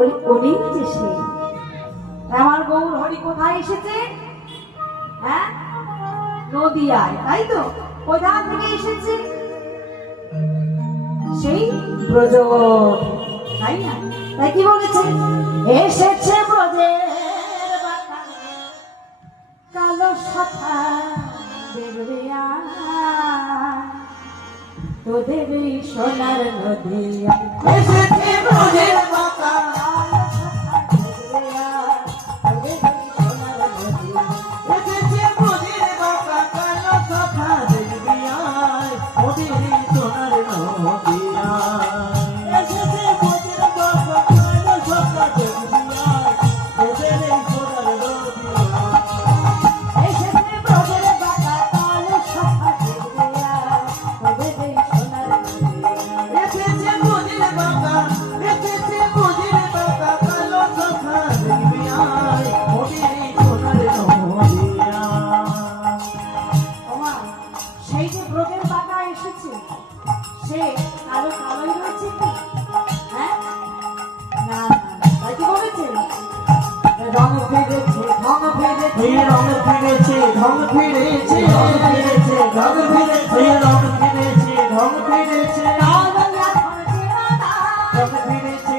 বলি উনি যে সে আমার গৌর হরি কোথায় এসেছে? হ্যাঁ, নদিয়ায়, তাই তো? কোথা থেকে এসেছে? সেই ব্রজ, তাই না? তাই কি বলেছে? এসেছে ব্রজের বাতাসে কালো শাখা দেবরিয়া, তোদের সোনার নদিয়া। এসেছে ব্রজের বাতাস, এসেছে ব্রজের বাতাস, কালো শাখা দেবরিয়ায়, ওদের সোনার নদিয়ায়। এসেছে ব্রজের বাতাস, কালো শাখা দেবরিয়ায়, ওদের সোনার নদিয়ায়। এসেছে ব্রজের বাতাস কালো শাখা দেবরিয়া, তোদের সোনার নদিয়া। এসেছে ব্রজের বাতাস, এসেছে ব্রজের বাতাস, কালো শাখা দেবরিয়ায়, ওদের সোনার নদিয়ায়। ওমা, সেই যে ব্রজের বাঁকা এসেছে, সে কালো কালোই রয়েছে কি? হ্যাঁ, না, তাই কি বলেছে? রং ফিরেছে, ঢং ফিরেছে, এই রং ফিরেছে, ঢং ফিরেছে, রং ফিরেছে, ঢং ফিরেছে, রং ফিরেছে, ঢং ফিরেছে, কালো লাল হয়েছে না, রং ফিরেছে,